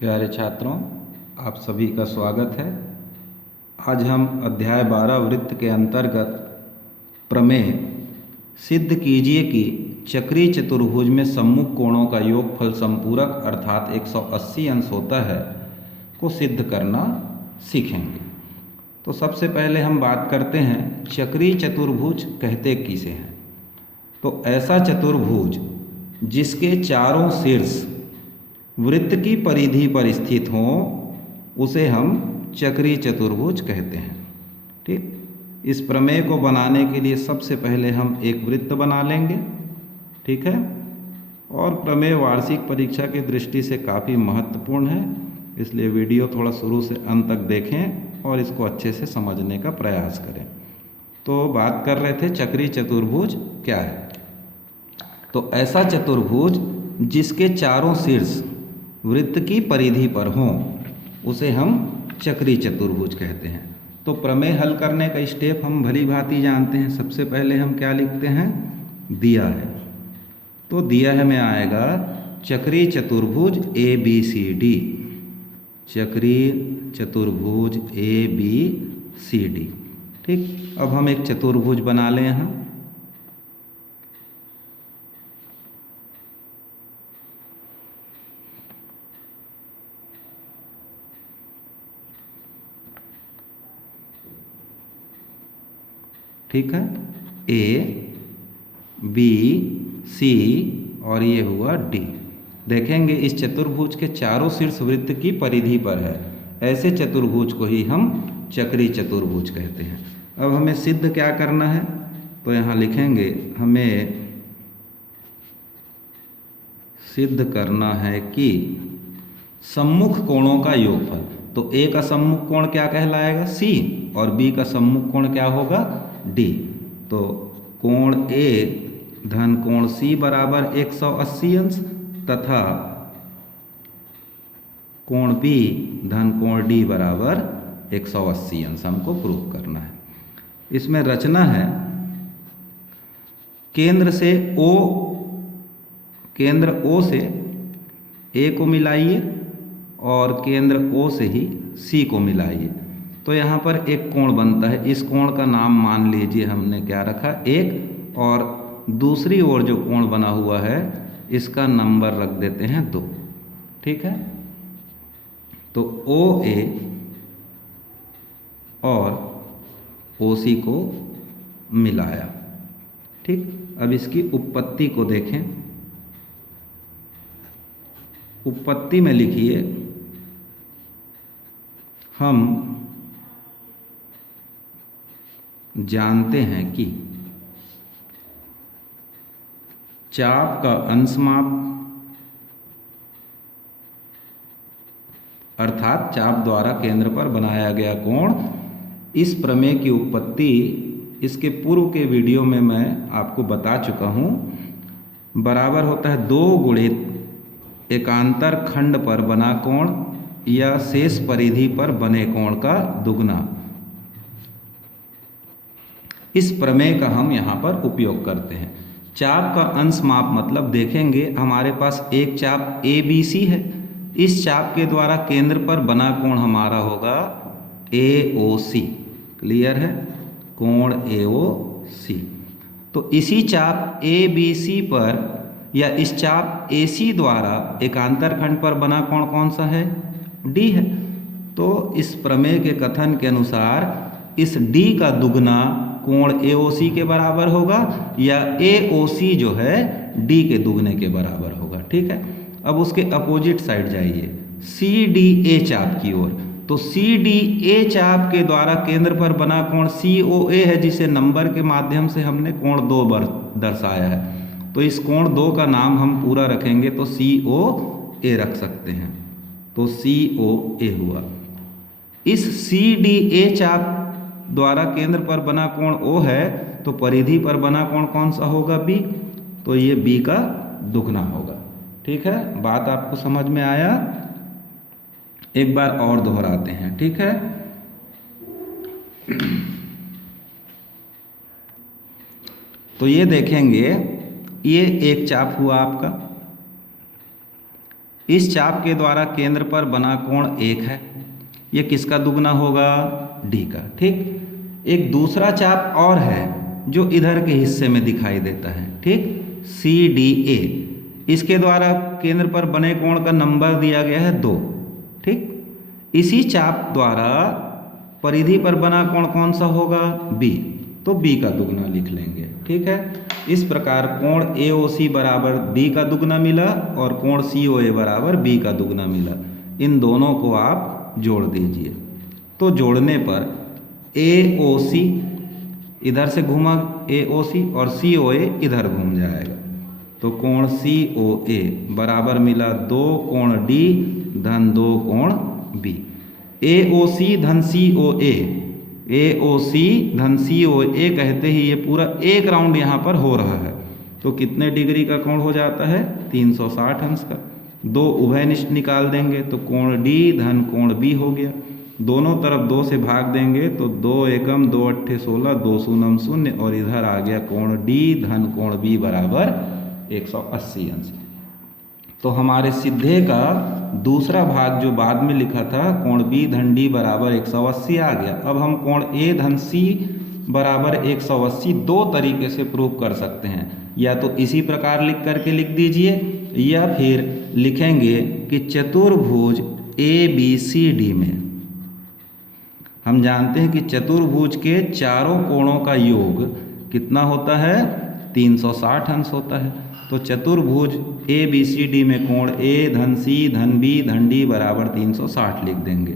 प्यारे छात्रों, आप सभी का स्वागत है। आज हम अध्याय 12 वृत्त के अंतर्गत प्रमेय सिद्ध कीजिए कि चक्रीय चतुर्भुज में सम्मुख कोणों का योगफल संपूरक अर्थात 180 अंश होता है को सिद्ध करना सीखेंगे। तो सबसे पहले हम बात करते हैं चक्रीय चतुर्भुज कहते किसे हैं। तो ऐसा चतुर्भुज जिसके चारों शीर्ष वृत्त की परिधि पर स्थित हों उसे हम चक्रीय चतुर्भुज कहते हैं। ठीक, इस प्रमेय को बनाने के लिए सबसे पहले हम एक वृत्त बना लेंगे। ठीक है, और प्रमेय वार्षिक परीक्षा की दृष्टि से काफ़ी महत्वपूर्ण है, इसलिए वीडियो थोड़ा शुरू से अंत तक देखें और इसको अच्छे से समझने का प्रयास करें। तो बात कर रहे थे चक्रीय चतुर्भुज क्या है। तो ऐसा चतुर्भुज जिसके चारों शीर्ष वृत्त की परिधि पर हों उसे हम चक्रीय चतुर्भुज कहते हैं। तो प्रमेय हल करने का स्टेप हम भली भांति जानते हैं। सबसे पहले हम क्या लिखते हैं, दिया है। तो दिया है में आएगा चक्रीय चतुर्भुज ए बी सी डी, चक्रीय चतुर्भुज ए बी सी डी। ठीक, अब हम एक चतुर्भुज बना लें यहाँ। ठीक है, ए बी सी और ये हुआ डी। देखेंगे इस चतुर्भुज के चारों शीर्ष वृत्त की परिधि पर है, ऐसे चतुर्भुज को ही हम चक्रीय चतुर्भुज कहते हैं। अब हमें सिद्ध क्या करना है, तो यहाँ लिखेंगे हमें सिद्ध करना है कि सम्मुख कोणों का योगफल। तो ए का सम्मुख कोण क्या कहलाएगा, सी, और बी का सम्मुख कोण क्या होगा, डी। तो कोण ए धन कोण सी बराबर 180 अंश तथा कोण बी धन कोण डी बराबर 180 अंश हमको प्रूव करना है। इसमें रचना है केंद्र ओ से ए को मिलाइए और केंद्र ओ से ही सी को मिलाइए। तो यहाँ पर एक कोण बनता है, इस कोण का नाम मान लीजिए हमने क्या रखा, एक, और दूसरी ओर जो कोण बना हुआ है इसका नंबर रख देते हैं 2। ठीक है, तो ओ ए और ओ सी को मिलाया। ठीक, अब इसकी उत्पत्ति को देखें। उत्पत्ति में लिखिए हम जानते हैं कि चाप का अंश माप अर्थात चाप द्वारा केंद्र पर बनाया गया कोण, इस प्रमेय की उत्पत्ति इसके पूर्व के वीडियो में मैं आपको बता चुका हूँ, बराबर होता है 2 गुणित एकांतर खंड पर बना कोण या शेष परिधि पर बने कोण का दुगना। इस प्रमेय का हम यहाँ पर उपयोग करते हैं। चाप का अंश माप मतलब देखेंगे हमारे पास एक चाप ए बी सी है, इस चाप के द्वारा केंद्र पर बना कोण हमारा होगा ए ओ सी। क्लियर है, कोण ए ओ सी। तो इसी चाप ए बी सी पर या इस चाप ए सी द्वारा एकांतर खंड पर बना कोण कौन सा है, डी है। तो इस प्रमेय के कथन के अनुसार इस डी का दुगना कोण AOC के बराबर होगा या AOC जो है डी के दुगने के बराबर होगा। ठीक है, अब उसके अपोजिट साइड जाइए CDA चाप की ओर। तो CDA चाप के द्वारा केंद्र पर बना कोण COA है, जिसे नंबर के माध्यम से हमने कोण 2 दर्शाया है। तो इस कोण 2 का नाम हम पूरा रखेंगे तो COA रख सकते हैं। तो COA हुआ। इस CDA चाप द्वारा केंद्र पर बना कोण O है, तो परिधि पर बना कोण कौन सा होगा, B। तो ये B का दुगना होगा। ठीक है, बात आपको समझ में आया। एक बार और दोहराते हैं। ठीक है, तो ये देखेंगे ये एक चाप हुआ आपका, इस चाप के द्वारा केंद्र पर बना कोण 1 है। ये किसका दुगना होगा? डी का। ठीक। एक दूसरा चाप और है जो इधर के हिस्से में दिखाई देता है। ठीक, सी डी ए। इसके द्वारा केंद्र पर बने कोण का नंबर दिया गया है 2। ठीक, इसी चाप द्वारा परिधि पर बना कोण कौन सा होगा? बी। तो बी का दुगना लिख लेंगे। ठीक है, इस प्रकार कोण AOC बराबर बी का दुगना मिला और कोण COA बराबर बी का दुगना मिला। इन दोनों को आप जोड़ दीजिए। तो जोड़ने पर AOC इधर से घूमा AOC और COA इधर घूम जाएगा। तो कोण COA बराबर मिला 2 कोण D धन 2 कोण B। AOC धन COA, AOC धन COA कहते ही ये पूरा एक राउंड यहाँ पर हो रहा है। तो कितने डिग्री का कोण हो जाता है? 360 अंश का। 2 उभयनिष्ठ निकाल देंगे तो कोण D धन कोण B हो गया। दोनों तरफ 2 से भाग देंगे तो 2 एकम 2 अट्ठे 16, 2 शून्यम शून्य और इधर आ गया कोण D धन कोण B बराबर 180 अंश। तो हमारे सिद्धे का दूसरा भाग जो बाद में लिखा था कोण B धन D बराबर 180 आ गया। अब हम कोण A धन C बराबर 180 दो तरीके से प्रूव कर सकते हैं। या तो इसी प्रकार लिख करके लिख दीजिए या फिर लिखेंगे कि चतुर्भुज ABCD में हम जानते हैं कि चतुर्भुज के चारों कोणों का योग कितना होता है? 360 अंश होता है। तो चतुर्भुज ABCD में कोण A धन C धन B धन D बराबर 360 लिख देंगे।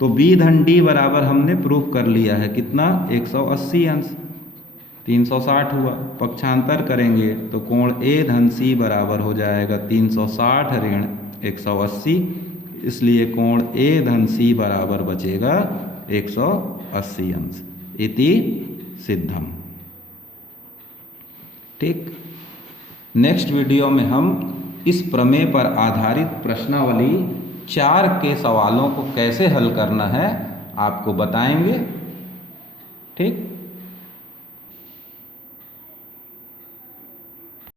तो B धन D बराबर हमने प्रूफ कर लिया है कितना? 180 अंश। 360 हुआ, पक्षांतर करेंगे तो कोण A धन C बराबर हो जाएगा 360 ऋण 180। इसलिए कोण A धन C बराबर बचेगा 180 अंश। इति सिद्धम। ठीक, नेक्स्ट वीडियो में हम इस प्रमेय पर आधारित प्रश्नावली 4 के सवालों को कैसे हल करना है आपको बताएंगे। ठीक।